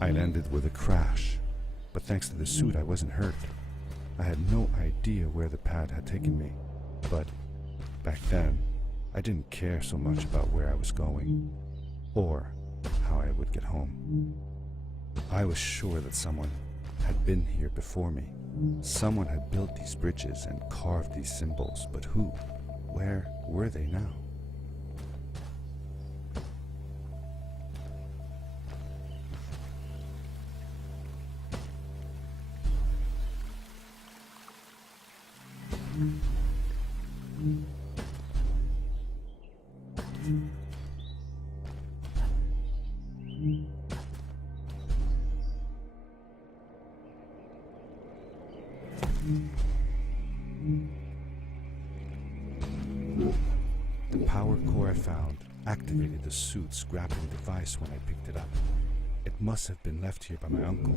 I landed with a crash, but thanks to the suit I wasn't hurt. I had no idea where the pad had taken me, but back then I didn't care so much about where I was going or how I would get home. I was sure that someone had been here before me. Someone had built these bridges and carved these symbols, but who? Where were they now? The power core I found activated the suit's grappling device when I picked it up. It must have been left here by my uncle.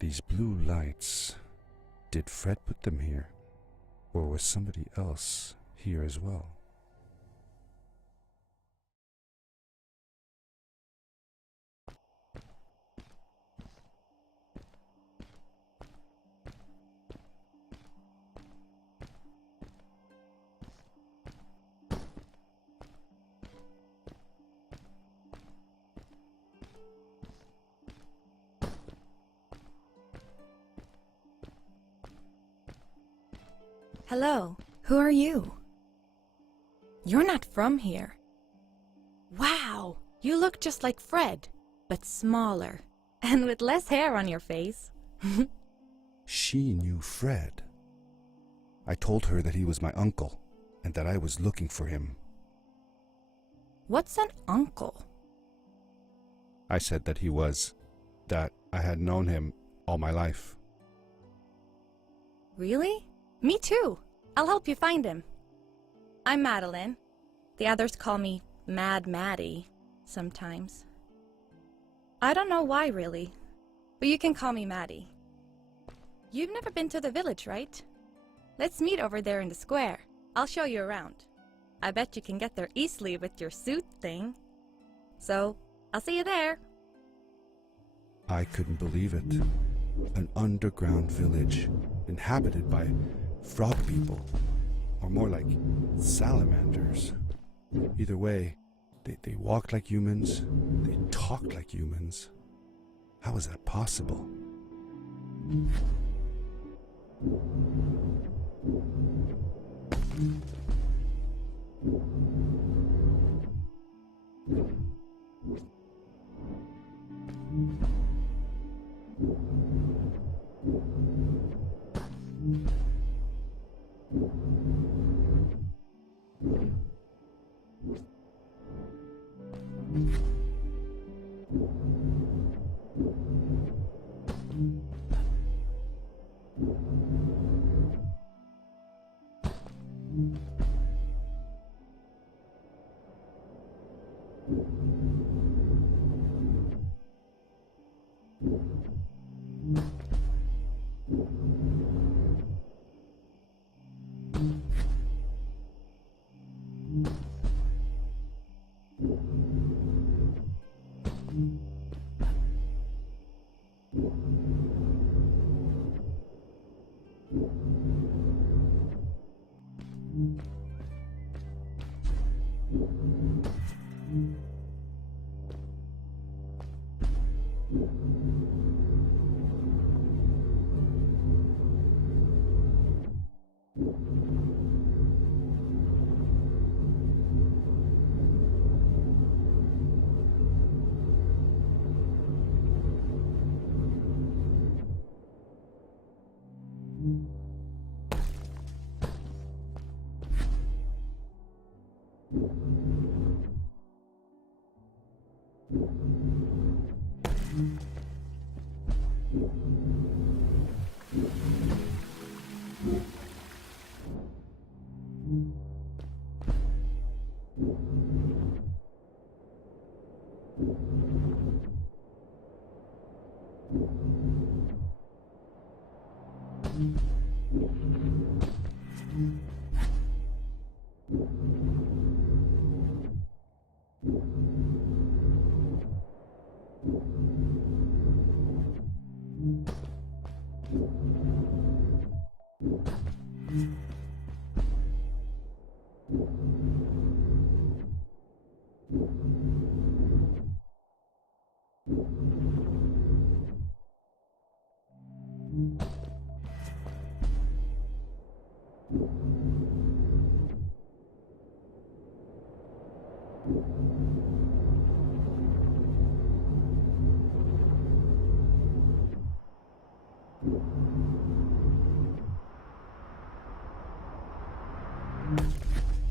These blue lights. Did Fred put them here? Or was somebody else here as well? Hello, who are you? You're not from here. Wow, you look just like Fred, but smaller, and with less hair on your face. She knew Fred. I told her that he was my uncle, and that I was looking for him. What's an uncle? I said that I had known him all my life. Really? Me too. I'll help you find him. I'm Madeline. The others call me Mad Maddie sometimes. I don't know why really, but you can call me Maddie. You've never been to the village, right? Let's meet over there in the square. I'll show you around. I bet you can get there easily with your suit thing. So, I'll see you there. I couldn't believe it. An underground village inhabited by frog people, or more like salamanders. Either way, they walked like humans, they talked like humans. How is that possible?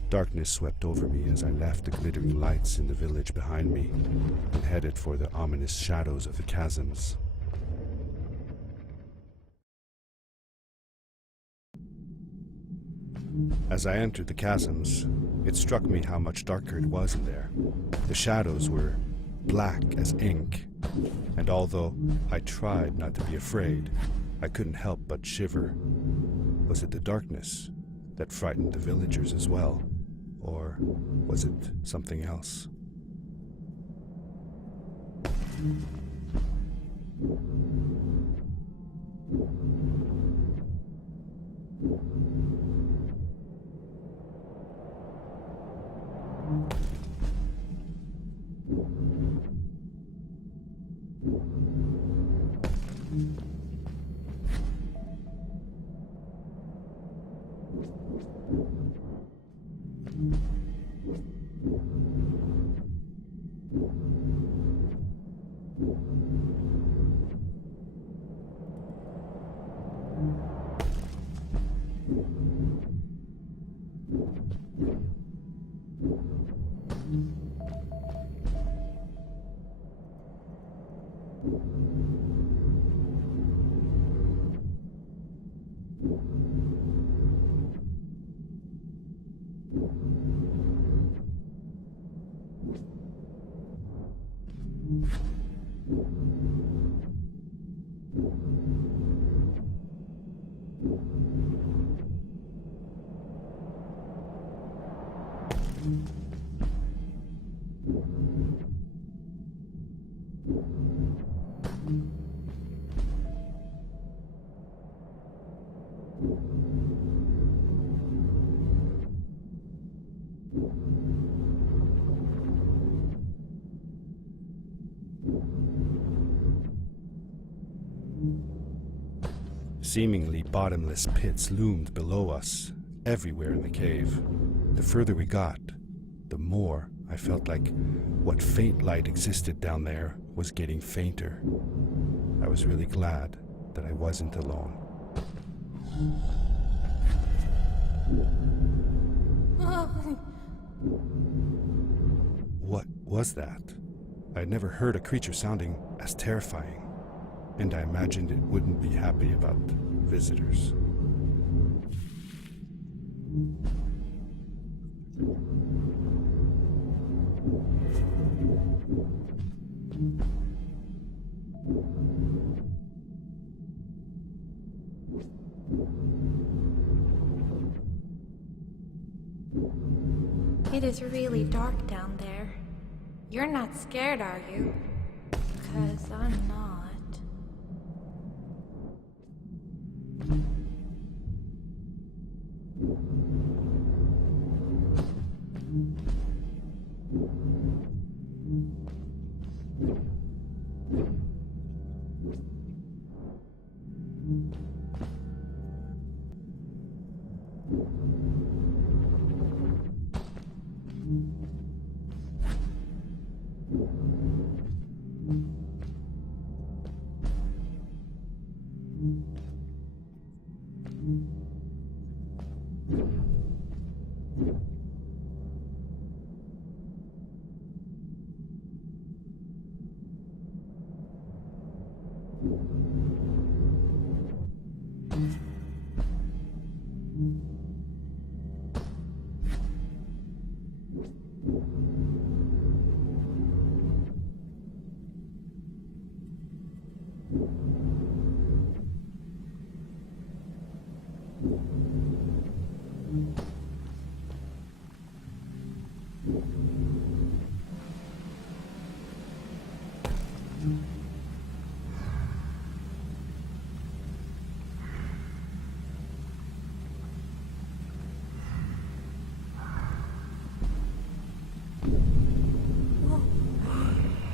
Darkness swept over me as I left the glittering lights in the village behind me and headed for the ominous shadows of the chasms. As I entered the chasms, It struck me how much darker it was in there. The shadows were black as ink, and although I tried not to be afraid, I couldn't help but shiver. Was it the darkness that frightened the villagers as well? Or was it something else? Seemingly bottomless pits loomed below us, everywhere in the cave. The further we got, the more I felt like what faint light existed down there was getting fainter. I was really glad that I wasn't alone. What was that? I'd never heard a creature sounding as terrifying, and I imagined it wouldn't be happy about visitors. It is really dark down there. You're not scared, are you? 'Cause I'm not.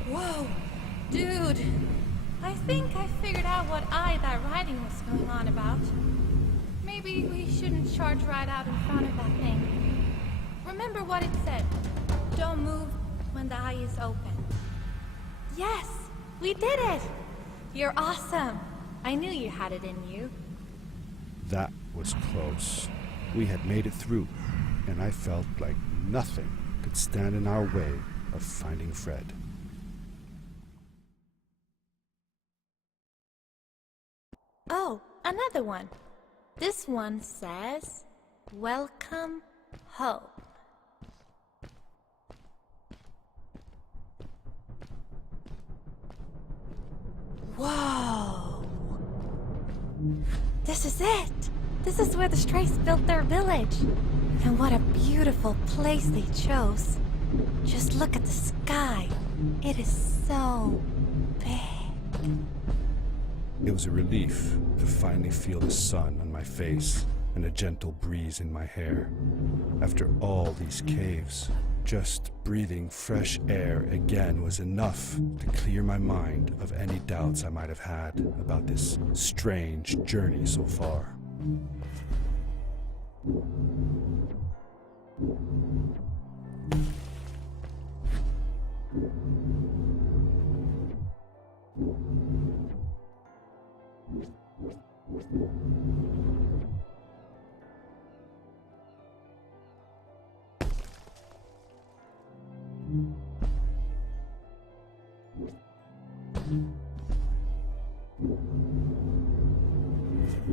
Whoa, dude! I think I figured out what that writing was going on about. Maybe we shouldn't charge right out in front of that thing. Remember what it said. Don't move when the eye is open. Yes, we did it! You're awesome. I knew you had it in you. That was close. We had made it through, and I felt like nothing could stand in our way of finding Fred. Oh, another one. This one says, "Welcome home." Whoa! This is it! This is where the Strays built their village. And what a beautiful place they chose. Just look at the sky. It is so big. It was a relief to finally feel the sun on my face and a gentle breeze in my hair. After all these caves, just breathing fresh air again was enough to clear my mind of any doubts I might have had about this strange journey so far.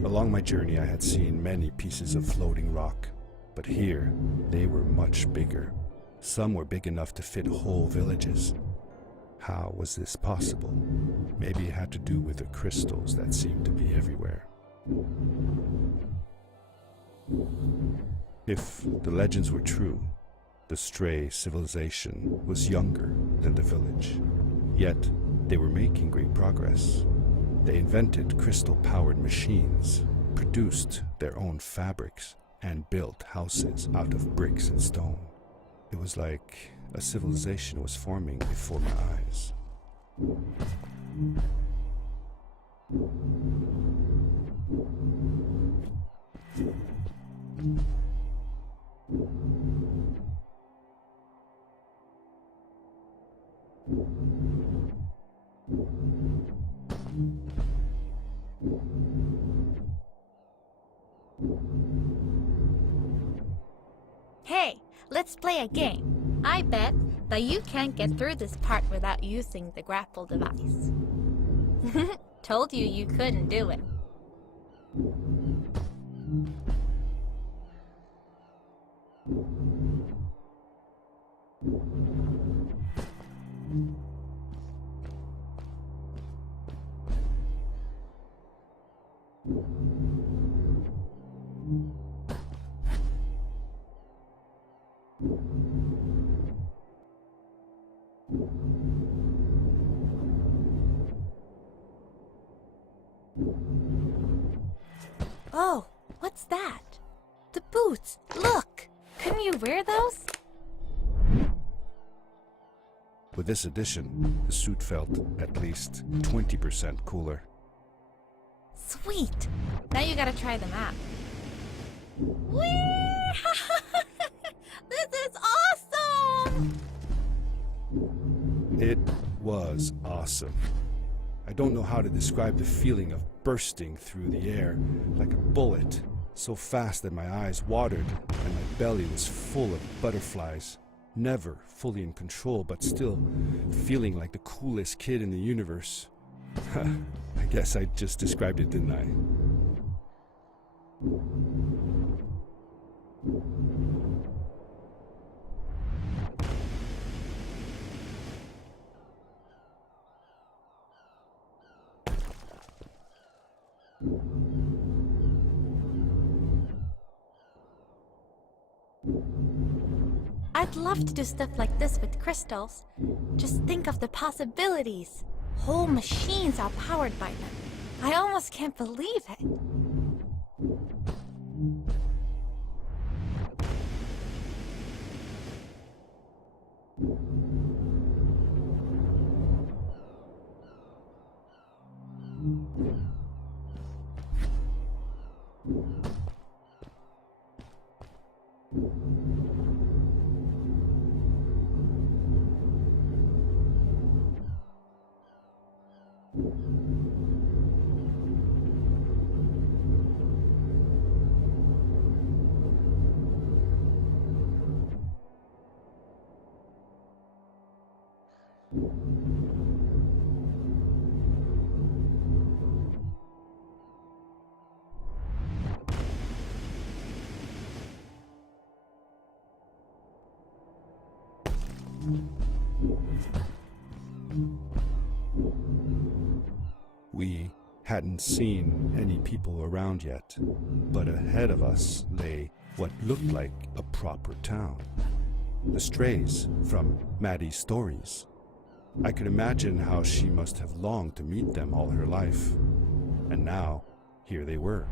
Along my journey, I had seen many pieces of floating rock, but here they were much bigger. Some were big enough to fit whole villages. How was this possible? Maybe it had to do with the crystals that seemed to be everywhere. If the legends were true, the Stray civilization was younger than the village. Yet, they were making great progress. They invented crystal-powered machines, produced their own fabrics, and built houses out of bricks and stone. It was like a civilization was forming before my eyes. Hey, let's play a game. I bet that you can't get through this part without using the grapple device. Told you you couldn't do it. Oh, what's that? The boots! Look! Couldn't you wear those? With this addition, the suit felt at least 20% cooler. Sweet! Now you gotta try them out. Whee! This is awesome! It was awesome. I don't know how to describe the feeling of bursting through the air like a bullet, so fast that my eyes watered and my belly was full of butterflies. Never fully in control, but still feeling like the coolest kid in the universe. I guess I just described it, didn't I? I'd love to do stuff like this with crystals. Just think of the possibilities. Whole machines are powered by them. I almost can't believe it. hadn't seen any people around yet, but ahead of us lay what looked like a proper town. The strays from Maddie's stories. I could imagine how she must have longed to meet them all her life. And now, here they were.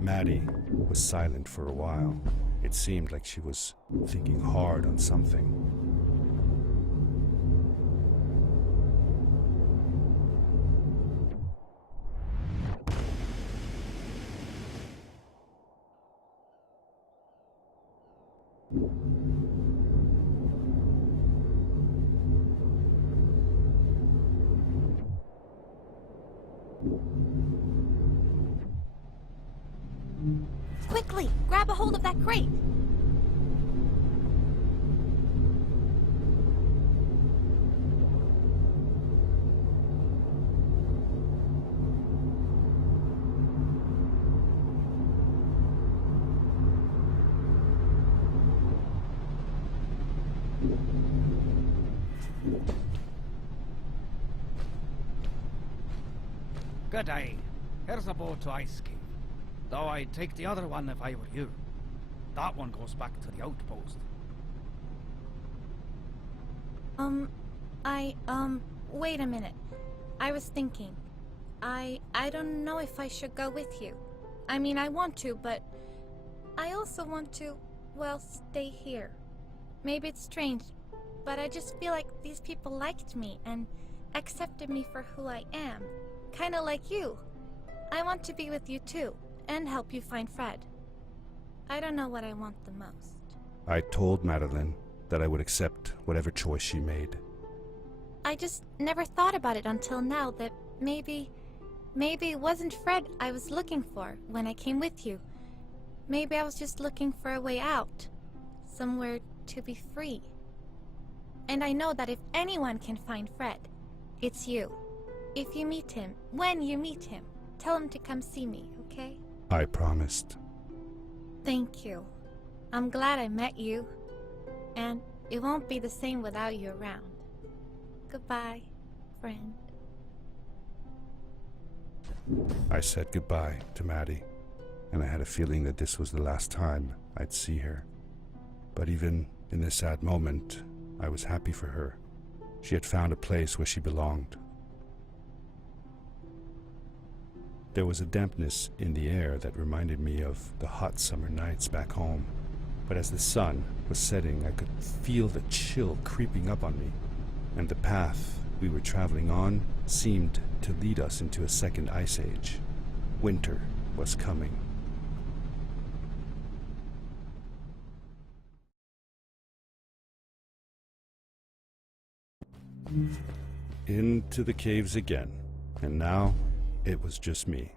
Maddie was silent for a while. It seemed like she was thinking hard on something. Quickly, grab a hold of that crate. Good day. Here's a boat to Ice Cave. Though I'd take the other one if I were you. That one goes back to the outpost. Wait a minute. I was thinking. I don't know if I should go with you. I mean, I want to, but I also want to, well, stay here. Maybe it's strange, but I just feel like these people liked me and accepted me for who I am. Kinda like you. I want to be with you too, and help you find Fred. I don't know what I want the most. I told Madeline that I would accept whatever choice she made. I just never thought about it until now that maybe it wasn't Fred I was looking for when I came with you. Maybe I was just looking for a way out. Somewhere to be free. And I know that if anyone can find Fred, it's you. If you meet him, when you meet him, tell him to come see me, okay? I promised. Thank you. I'm glad I met you. And it won't be the same without you around. Goodbye, friend. I said goodbye to Maddie, and I had a feeling that this was the last time I'd see her. But even in this sad moment, I was happy for her. She had found a place where she belonged. There was a dampness in the air that reminded me of the hot summer nights back home. But as the sun was setting, I could feel the chill creeping up on me, and the path we were traveling on seemed to lead us into a second ice age. Winter was coming. Into the caves again, and now it was just me,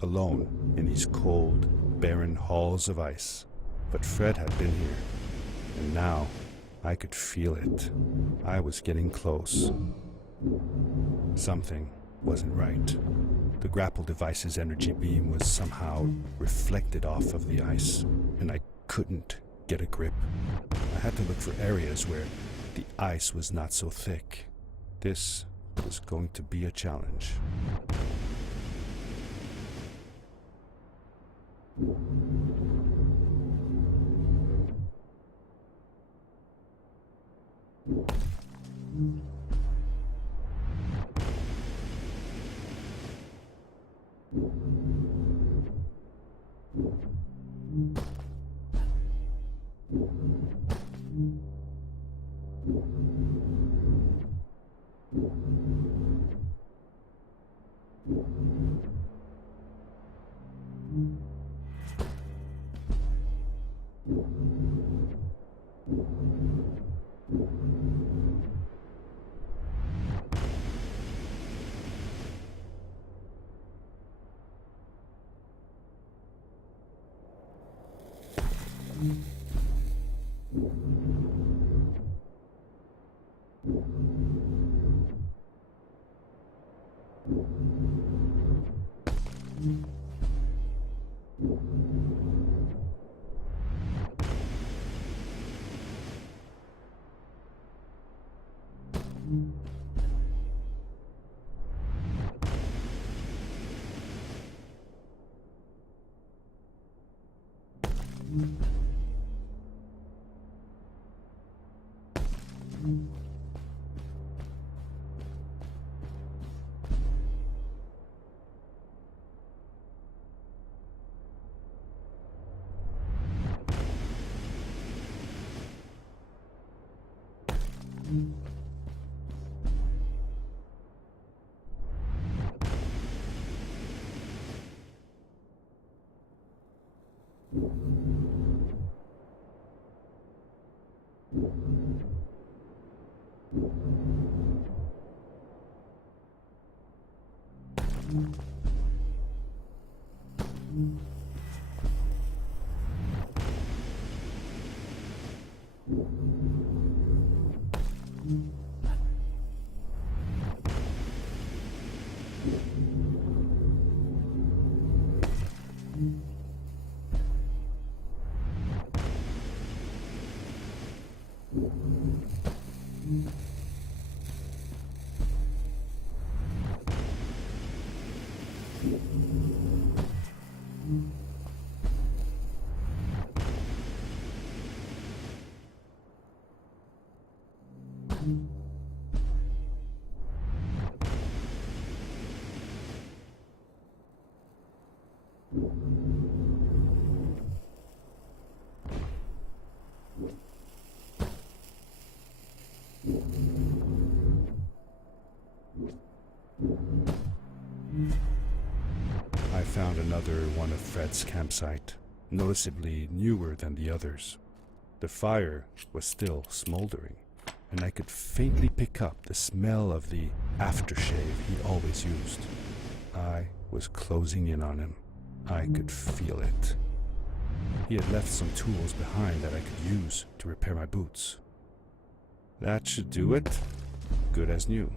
alone in these cold, barren halls of ice. But Fred had been here, and now I could feel it. I was getting close. Something wasn't right. The grapple device's energy beam was somehow reflected off of the ice, and I couldn't get a grip. I had to look for areas where the ice was not so thick. This was going to be a challenge. I found another one of Fred's campsite, noticeably newer than the others. The fire was still smoldering, and I could faintly pick up the smell of the aftershave he always used. I was closing in on him. I could feel it. He had left some tools behind that I could use to repair my boots. That should do it. Good as new.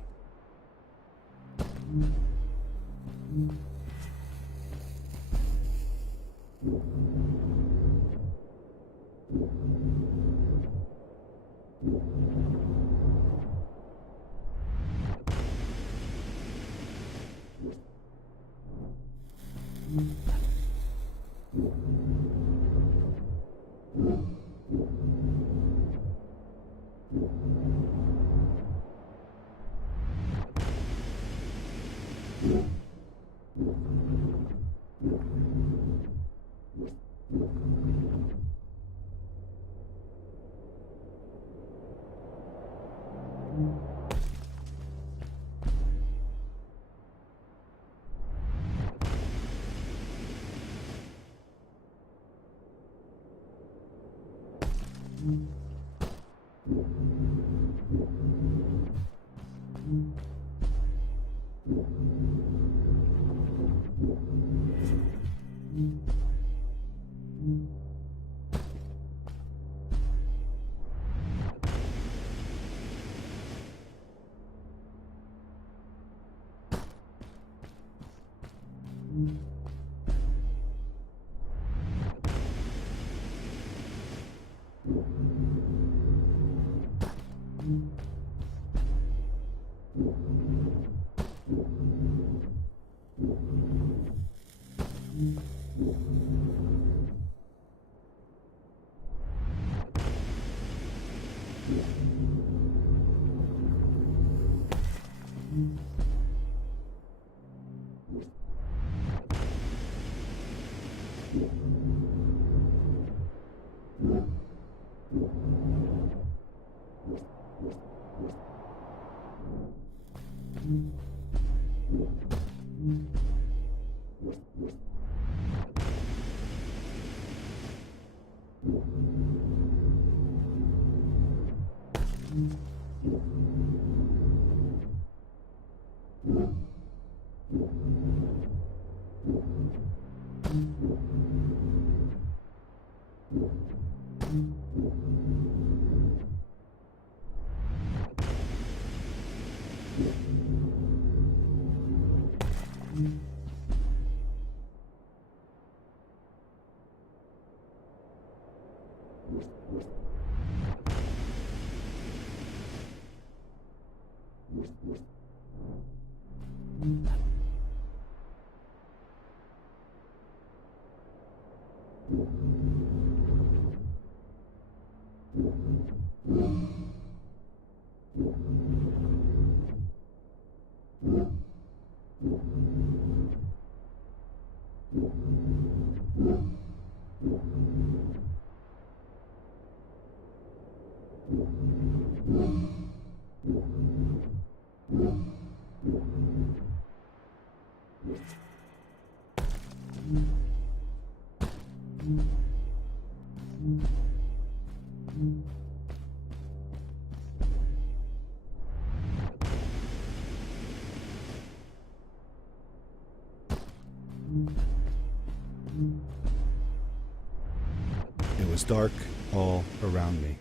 It was dark all around me,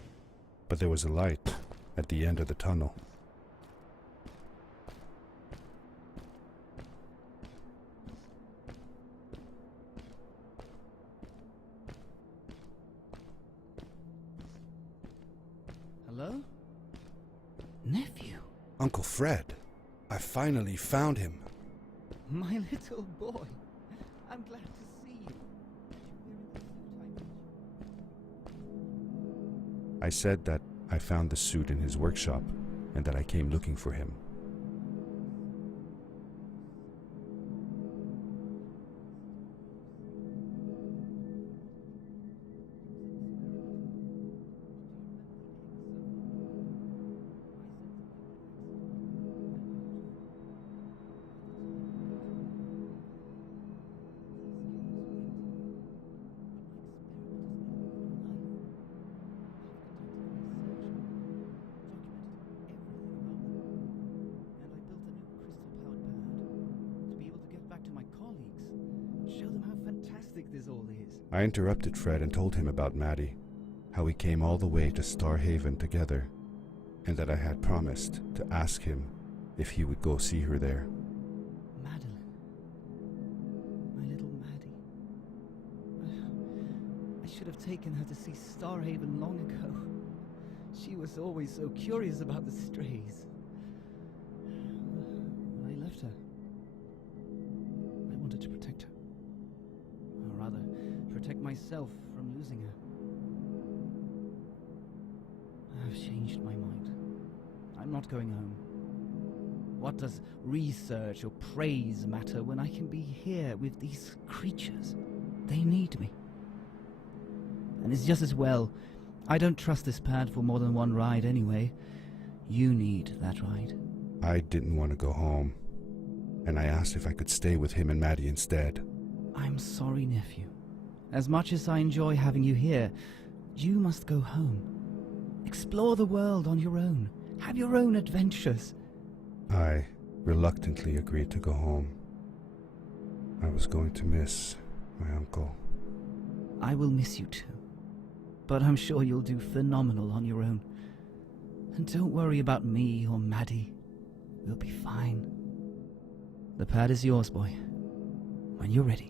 but there was a light at the end of the tunnel. Hello? Nephew? Uncle Fred, I finally found him. My little boy. I'm glad to see you. I said that I found the suit in his workshop and that I came looking for him. This all is. I interrupted Fred and told him about Maddie, how we came all the way to Starhaven together, and that I had promised to ask him if he would go see her there. Madeline. My little Maddie. I should have taken her to see Starhaven long ago. She was always so curious about the strays. I left her. I wanted to protect her. Or rather, protect myself from losing her. I've changed my mind. I'm not going home. What does research or praise matter when I can be here with these creatures? They need me. And it's just as well. I don't trust this pad for more than one ride anyway. You need that ride. I didn't want to go home, and I asked if I could stay with him and Maddie instead. I'm sorry, nephew. As much as I enjoy having you here, you must go home. Explore the world on your own. Have your own adventures. I reluctantly agreed to go home. I was going to miss my uncle. I will miss you too. But I'm sure you'll do phenomenal on your own. And don't worry about me or Maddie. We'll be fine. The pad is yours, boy. When you're ready.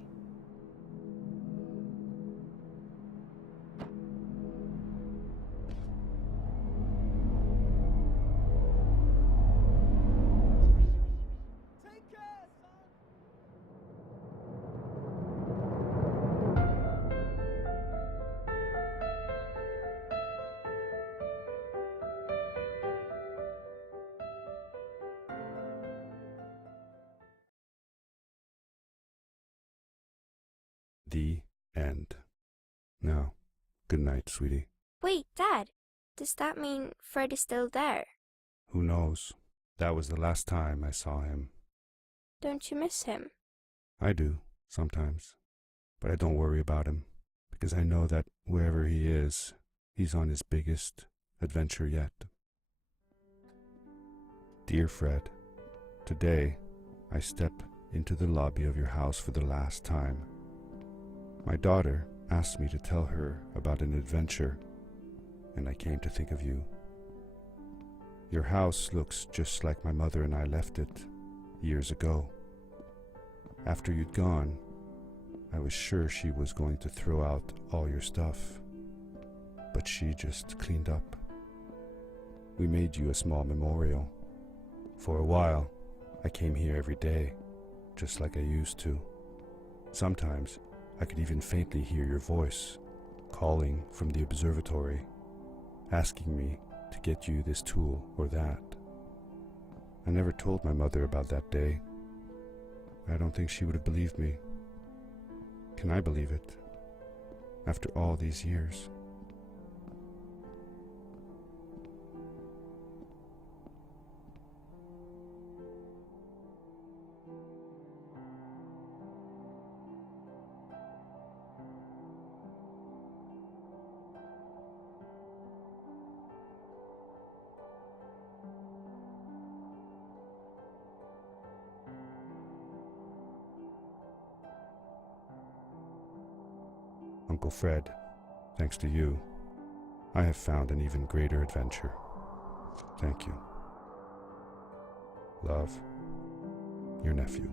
The end. Now, good night, sweetie. Wait, Dad. Does that mean Fred is still there? Who knows? That was the last time I saw him. Don't you miss him? I do, sometimes. But I don't worry about him, because I know that wherever he is, he's on his biggest adventure yet. Dear Fred, today I step into the lobby of your house for the last time. My daughter asked me to tell her about an adventure, and I came to think of you. Your house looks just like my mother and I left it years ago. After you'd gone, I was sure she was going to throw out all your stuff, but she just cleaned up. We made you a small memorial. For a while, I came here every day, just like I used to. Sometimes I could even faintly hear your voice, calling from the observatory, asking me to get you this tool or that. I never told my mother about that day. I don't think she would have believed me. Can I believe it? After all these years. Uncle Fred, thanks to you, I have found an even greater adventure. Thank you. Love, your nephew.